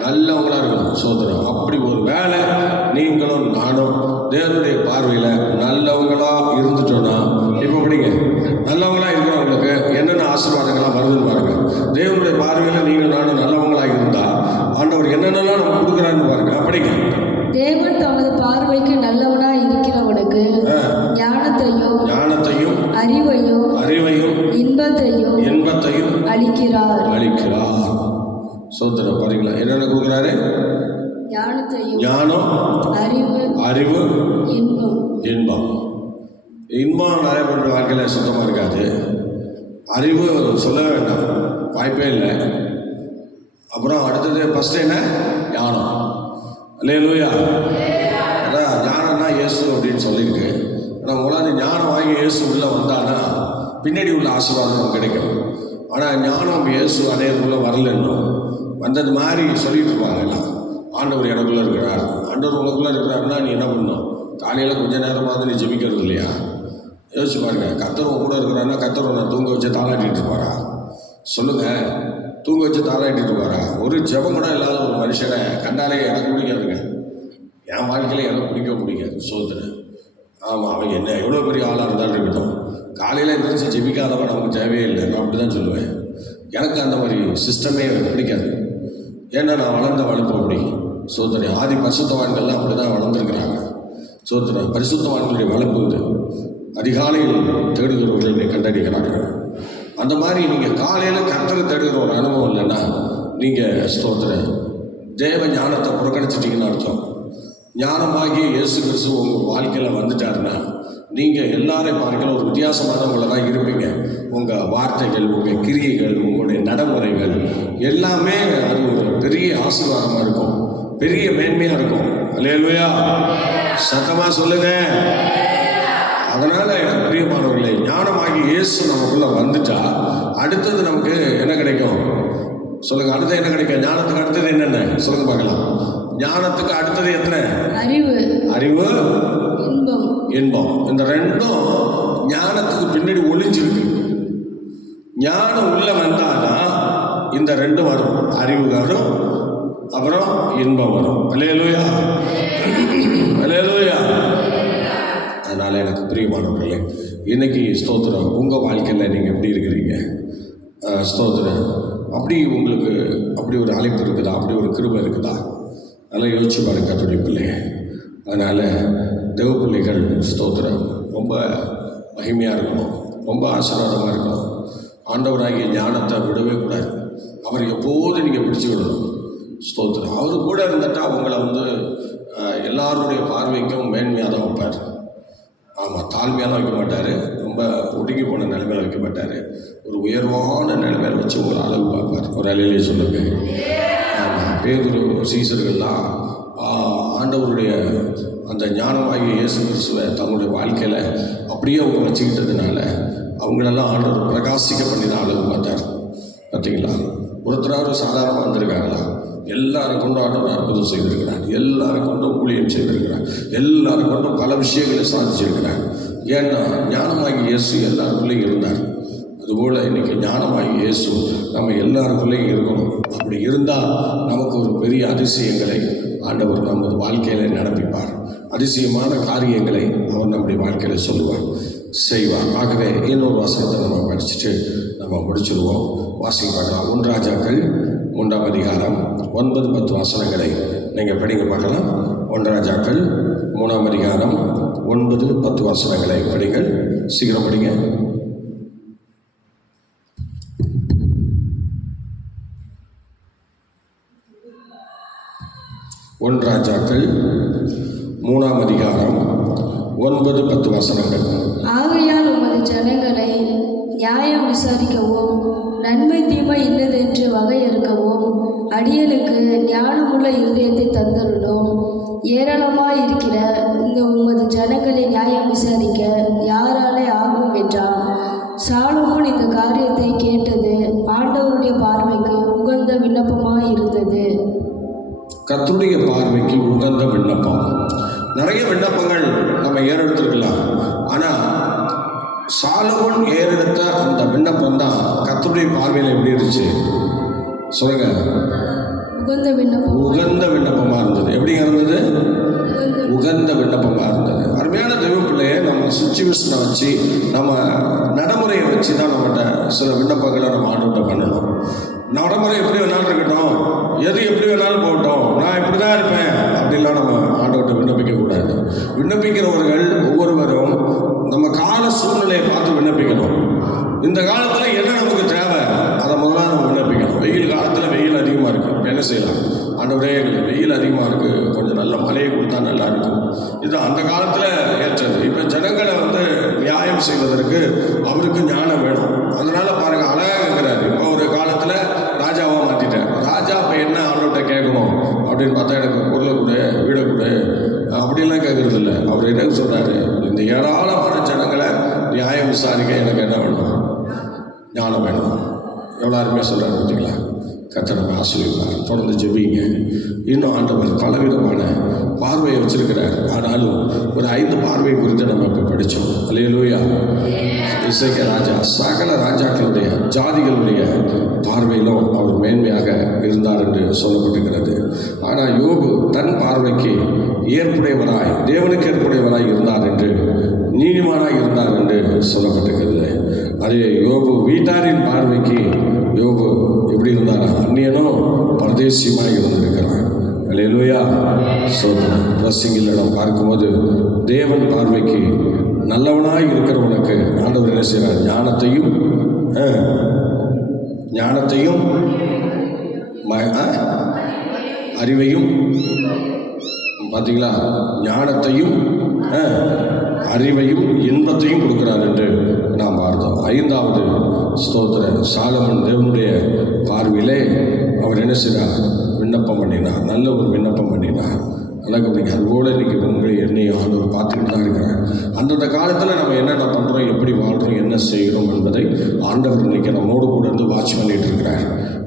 நல்லவங்களாக இருக்கணும். ஸ்தோத்திரம். அப்படி ஒரு வேலை நீங்களும் நானும் தேவனுடைய பார்வையில் நல்லவங்களாக இருந்துட்டோன்னா, இப்போ படிங்க, நல்லவங்களாக இருக்கிறவங்களுக்கு என்னென்ன ஆசீர்வாதங்களாக வருதுன்னு பாருங்க. தேவனுடைய பார்வையில் நீங்கள் நானும் நல்லவங்களாக இருந்தால் ஆண்டவர் என்னென்னலாம் நம்ம கொடுக்குறான்னு பாருங்க. படிங்க. தேவன் தமது பார்வைக்கு நல்லவனாய் இருக்கிறவனுக்கு ஞானத்தையும் அறிவையும் இன்பத்தையும் அளிக்கிறார். சோதரம். பாருங்களா, என்னென்ன கொடுக்குறாரு? ஞானம், அறிவு, இன்பம். இன்பம் நிறைய பேருடைய வாழ்க்கையில் சுத்தமாக இருக்காது. அறிவு சொல்லவே வேண்டாம், வாய்ப்பே இல்லை. அப்புறம் அடுத்தது ஃபஸ்ட்டு என்ன? ஞானம். அல்லேலூயா. அதான் ஞானம்னா இயேசு அப்படின்னு சொல்லியிருக்கு. ஆனால் உங்களால் ஞானம் வாங்கி இயேசு உள்ளே வந்தானா பின்னாடி உள்ள ஆசீர்வாதம் நமக்கு கிடைக்கும். ஆனால் ஞானம் இயேசு அடையறதுக்குள்ளே வரலன்னு வந்தது மாதிரி சொல்லிட்டு இருப்பாங்க எல்லாம். ஆண்டவர் எனக்குள்ளே இருக்கிறார், ஆண்டவர் உனக்குள்ளே இருக்கிறாருன்னா நீ என்ன பண்ணணும்? காலையில் கொஞ்ச நேரமாவது நீ ஜெபிக்கிறது இல்லையா? யோசிச்சு பாருங்க. கர்த்தர் உன் கூட இருக்கிறாருன்னா கர்த்தர் உன்னை தூங்க வச்சு தாளாட்டிட்டு இருப்பாரா? சொல்லுங்கள், தூங்க வச்சு தாளாட்டிட்டு இருப்பாரா? ஒரு ஜெபம் கூட இல்லாத ஒரு மனுஷனை கண்டாலே எனக்கு பிடிக்காதுங்க. என் வாழ்க்கையில் எனக்கு பிடிக்காது. சோதனை. ஆமாம், அவன் என்ன எவ்வளோ பெரிய ஆளாக இருந்தாலும் இருக்கட்டும், காலையில் எந்திரிச்சு ஜெபிக்காதவன் நமக்கு தேவையே இல்லை. நான் அப்படி தான் சொல்லுவேன். எனக்கு அந்த மாதிரி சிஸ்டமே பிடிக்காது. ஏன்னா நான் வளர்ந்த வளர்ப்பு அப்படி. சோதனை ஆதி பரிசுத்தவான்கள்லாம் அப்படி தான் வளர்ந்துருக்கிறாங்க. சோதனை பரிசுத்தவான்களுடைய வளர்ப்பு இது. அதிகாலையில் தேடுகிறவர்களை கண்டறிகிறார்கள். அந்த மாதிரி நீங்கள் காலையில் கர்த்தரை தேடுகிற ஒரு அனுபவம் இல்லைன்னா நீங்கள் ஸ்தோத்திர தேவ ஞானத்தை புறக்கணிச்சிட்டிங்கன்னு அர்த்தம். ஞானமாகி இயேசு கிறிஸ்து உங்கள் வாழ்க்கையில் வந்துட்டாருன்னா நீங்கள் எல்லாரையும் பார்க்கல ஒரு வித்தியாசமானவங்களை தான் இருப்பீங்க. உங்கள் வார்த்தைகள், உங்கள் கிரியைகள், உங்களுடைய நடைமுறைகள் எல்லாமே அது ஒரு பெரிய ஆசீர்வாதமாக இருக்கும், பெரிய மேன்மையாக இருக்கும். அல்லேலூயா. சத்தமாக சொல்லுங்க. அதனால் எனக்கு பிரியமானவர்களே, ஞானமாகி இயேசு நமக்குள்ளே வந்துட்டா அடுத்தது நமக்கு என்ன கிடைக்கும்? சொல்லுங்கள், அடுத்தது என்ன கிடைக்கும்? ஞானத்துக்கு அடுத்தது என்னென்ன சொல்லுங்க பார்க்கலாம். ஞானத்துக்கு அடுத்தது எத்தனை? அறிவு, இன்பம். இந்த ரெண்டும் ஞானத்துக்கு பின்னாடி ஒளிஞ்சிருக்கு. ஞானம் உள்ள வந்தாதான் இந்த ரெண்டும் வரும். அறிவு வரும், அப்புறம் இன்பம் வரும். அல்லேலூயா. அல்லேலூயா. அதனால் எனக்கு பிரியமானவர்களே, இன்னைக்கு ஸ்தோத்திரம் உங்கள் வாழ்க்கையில் நீங்கள் எப்படி இருக்கிறீங்க? ஸ்தோத்திரம் அப்படி உங்களுக்கு அப்படி ஒரு அழைப்பு இருக்குதா? அப்படி ஒரு கிருபை இருக்குதா? அதெல்லாம் யோசிச்சு பாருங்க கர்த்தருடைய பிள்ளைங்க. அதனால் தேவ பிள்ளைகள் ஸ்தோத்திரம் ரொம்ப மகிமையாக இருக்கணும், ரொம்ப ஆசீர்வாதமாக இருக்கணும். ஆண்டவராகிய ஞானத்தை விடவே கூடாது. அவர் எப்போதும் நீங்கள் பிடிச்சி விடணும். ஸ்தோத்திரம் அவர் கூட இருந்துட்டால் அவங்கள எல்லாருடைய பார்வைக்கும் மேன்மையாக தான் வைப்பார். ஆமாம், தாழ்மையாலாம் வைக்க மாட்டார், ரொம்ப ஒடுங்கி போன நிலைமையில் வைக்க மாட்டார். ஒரு உயர்வான நிலைமையில் வச்சு உங்களை அளவு பார்ப்பார். ஒரு அலையிலே சொல்லுங்க. ஆமாம், பேதுரு சீசர்கள்லாம் ஆண்டவருடைய அந்த ஞானமாகிய இயேசு கிறிஸ்துவை தங்களுடைய வாழ்க்கையில் அப்படியே அவங்க வச்சுக்கிட்டதுனால அவங்களெல்லாம் ஆண்டவர் பிரகாசிக்க பண்ணி தான் அளவு பார்த்தார். பார்த்தீங்களா? ஒருத்தராவது சாதாரணமாக வந்திருக்காங்களா? எல்லாரும் கொண்டு ஆண்டவர் அற்புதம் செய்திருக்கிறார், எல்லாரும் கொண்டும் ஊழியம் செய்திருக்கிறார், எல்லாரும் கொண்டும் பல விஷயங்களை சாதிச்சிருக்கிறார். ஏன்னா ஞானமாகி இயேசு எல்லாருக்குள்ளேயும் இருந்தார். அதுபோல் இன்றைக்கி ஞானமாகி இயேசு நம்ம எல்லாருக்குள்ளேயும் இருக்கணும். அப்படி இருந்தால் நமக்கு ஒரு பெரிய அதிசயங்களை ஆண்டவர் நமது வாழ்க்கையில் நடப்பிப்பார். அதிசயமான காரியங்களை அவர் நம்முடைய வாழ்க்கையில் சொல்லுவார், செய்வார். ஆகவே இன்னொரு வசனத்தை நம்ம படிச்சுட்டு நம்ம முடிச்சுடுவோம். வாசிக்க பார்க்கலாம். 1 ராஜாக்கள் 3ஆம் அதிகாரம் 9-10 வசனங்களை நீங்கள் படிக்க பார்க்கலாம். 1 ராஜாக்கள் 3ஆம் அதிகாரம் 9-10 வசனங்களை படிங்கள். சீக்கிரம் படிங்க. 1 ராஜாக்கள் 3ஆம் அதிகாரம் 9-10 வசனங்கள். ஆகையால் உமது ஜனங்களை நியாயம் விசாரிக்கவும் நன்மை தீமை இன்னதென்று வகையறுக்கவும் அடியனுக்கு ஞானமுள்ள இருதயத்தை தந்தருளும். ஏராளமாய் இருக்கிற இந்த உமது ஜனங்களை நியாயம் விசாரிக்க யாராலே ஆகும் என்றான். சாலமோன் இந்த காரியத்தை கேட்டது ஆண்டவருடைய பார்வைக்கு உகந்த விண்ணப்பமாய் இருந்தது. கர்த்தருடைய பார்வைக்கு உகந்த விண்ணப்பம். நிறைய விண்ணப்பங்கள் நம்ம ஏறெடுத்துருக்கலாம். ஆனால் சாலமோன் ஏறெடுத்த அந்த விண்ணப்பம் தான் கர்த்தருடைய பார்வையில் எப்படி இருந்துச்சு சொல்லுங்க? உகந்த விண்ணப்பமாக இருந்தது. எப்படிங்க இருந்தது? உகந்த விண்ணப்பமாக இருந்தது. அருமையான தெய்வ பிள்ளையை நம்ம சுச்சுவேஷனை வச்சு நம்ம நடைமுறையை வச்சு தான் நம்மகிட்ட சில விண்ணப்பங்களை நம்ம ஆண்டவர்கிட்ட பண்ணணும். நடைமுறை எப்படி வேணாலும் இருக்கட்டும், எது எப்படி வேணாலும் போகட்டும், நான் இப்படி தான் இருப்பேன் அப்படின்லாம் நம்ம ஆண்டவர்கிட்ட விண்ணப்பிக்கக்கூடாது. விண்ணப்பிக்கிறவர்கள் ஒவ்வொருவரும் நம்ம கால சூழ்நிலையை பார்த்து விண்ணப்பிக்கணும். இந்த காலத்தில் என்ன நமக்கு தேவை அதை முதல்ல நம்ம விண்ணப்பிக்கணும். வெயில் காலத்தில் வெயில் அதிகமாக இருக்குது, இப்போ என்ன செய்யலாம்? ஆண்டவரே வெயில் அதிகமாக இருக்குது, கொஞ்சம் நல்ல மழையை கொடுத்தா நல்லா இருக்கும். இது அந்த காலத்தில் ஏற்றது. இப்போ ஜனங்களை மாறும். எவ்வளோ அருமையாக சொல்கிறார் பார்த்தீங்களா? கர்த்தர் நம்ம ஆசீர்வதிப்பார். தொடர்ந்து ஜெபிங்க. இன்னும் ஆண்டவர் பலவிதமான பார்வையை வச்சிருக்கிறார். ஆனாலும் ஒரு 5 பார்வை குறித்து நம்ம இப்போ படித்தோம். அல்லேலூயா. இசைக்க ராஜா சகல ராஜாக்களுடைய ஜாதிகளுடைய பார்வையிலும் அவர் மேன்மையாக இருந்தார் என்று சொல்லப்பட்டிருக்கிறது. ஆனால் யோபு தன் பார்வைக்கு ஏற்புடையவராய், தேவனுக்கு ஏற்புடையவராய் இருந்தார் என்று, நீதிமானாய் இருந்தார் என்று சொல்லப்பட்டிருக்கிறது. அதே யோபு வீட்டாரின் பார்வைக்கு யோபு எப்படி இருந்தாரா? அந்நியனும் பரதேசியமாக இருந்திருக்கிறான். அல்லேலூயா. சோதனை பிரசங்கில் நாம் பார்க்கும்போது தேவன் பார்வைக்கு நல்லவனாய் இருக்கிறவனுக்கு ஆண்டவர் என்ன செய்கிறார்? ஞானத்தையும் அறிவையும், பார்த்தீங்களா? ஞானத்தையும் அறிவையும் இன்பத்தையும் கொடுக்கிறார் என்று நாம் பார்த்தோம். 5வது ஸ்தோத்திர சாலமன் தேவனுடைய பார்வையிலே அவர் என்ன செய்தார்? விண்ணப்பம் பண்ணினார். நல்ல ஒரு விண்ணப்பம் பண்ணினார். எனக்கு நீங்கள் அதுபோல் இன்றைக்கி உங்களை என்னையும் ஆண்டவர் பார்த்துக்கிட்டு தான் இருக்கிறார். அந்தந்த காலத்தில் நம்ம என்னென்ன பண்ணுறோம், எப்படி வாழ்கிறோம், என்ன செய்கிறோம் என்பதை ஆண்டவர் இன்றைக்கி நம்மோடு கூட இருந்து வாட்ச் பண்ணிகிட்டு இருக்கிறார்.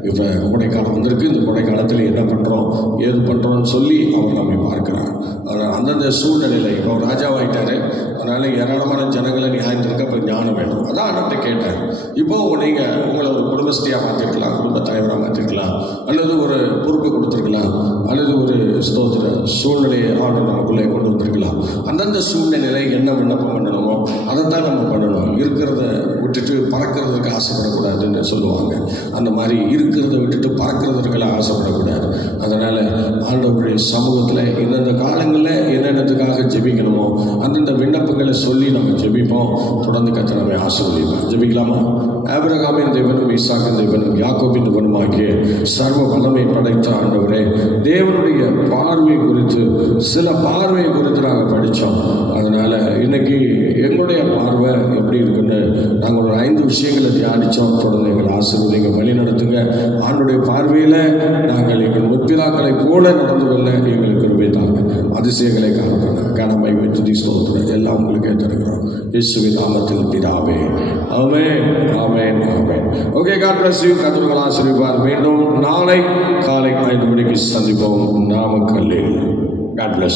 இப்போ கோடைக்காலம் வந்திருக்கு. இந்த கோடைக்காலத்தில் என்ன பண்ணுறோம், ஏது பண்ணுறோன்னு சொல்லி அவர் நம்மை பார்க்கிறார். அதனால் அந்தந்த சூழ்நிலையில் இப்போ அவர் ராஜாவாகிட்டார். அதனால் ஏராளமான ஜனங்களை நியாயத்திற்கு இப்போ ஞானம் வேணும். அதான் அவர்கிட்ட கேட்டேன். இப்போது நீங்கள் உங்களை ஒரு குடும்பஸ்தியாக மாற்றிருக்கலாம், குடும்ப தலைவராக மாற்றிருக்கலாம், அல்லது ஒரு பொறுப்பு கொடுத்துருக்கலாம், அல்லது ஒரு ஸ்தோத்திர சூழ்நிலையை ஆண்டு நமக்குள்ளே கொண்டு வந்திருக்கலாம். அந்தந்த சூழ்நிலையில் என்ன விண்ணப்பம் பண்ணணுமோ அதைத்தான் நம்ம பண்ணணும். இருக்கிறத விட்டுட்டு பறக்கிறதுக்கு ஆசைப்படக்கூடாதுன்னு சொல்லுவாங்க. அந்த மாதிரி இருக்கிறத விட்டுட்டு பறக்கிறதுக்கெல்லாம் ஆசைப்படக்கூடாது. அதனால் ஆண்டவருடைய சமூகத்தில் இந்தந்த காலங்களில் என்னென்னத்துக்காக ஜெபிக்கணுமோ அந்தந்த விண்ணப்பங்களை சொல்லி நம்ம ஜெபிப்போம். தொடர்ந்து கர்த்தர் நம்மை ஆசீர்வதிப்பார். ஜெபிக்கலாமா? ஆபிரகாமின் தேவனும் ஈசாக்கின் தேவனும் யாக்கோபின் தேவனுமாகிய சர்வ வல்லமை படைத்த ஆண்டவரே, தேவனுடைய பார்வை குறித்து சில பார்வை குறித்து நாங்கள் படித்தோம். அதனால் இன்னைக்கு எங்களுடைய பார்வை எப்படி இருக்குன்னு நாங்கள் ஒரு 5 விஷயங்களை தியானித்தோம். தொடர்ந்து எங்களை ஆசீர்வதிங்க, வழி நடத்துங்க. ஆண்டுடைய பார்வையில் நாங்கள் எங்கள் முற்பிதாக்களை போல நடந்து கொள்ள எங்களுக்கு கிருபை தாங்க. அதிசயங்களை காணப்பட கனமை துதி ஸ்தோத்திரம் எல்லாம் உங்களுக்கே தருகிறோம். இயேசுவின் நாமத்தில் பிதாவே. ஆமென், ஆமென், ஆமென். Okay, God bless you. கர்த்தர் ஆசீர்வதிப்பார். மீண்டும் நாளை காலை 5 மணிக்கு சந்திப்போம் நாமக்கல்லில். God plus.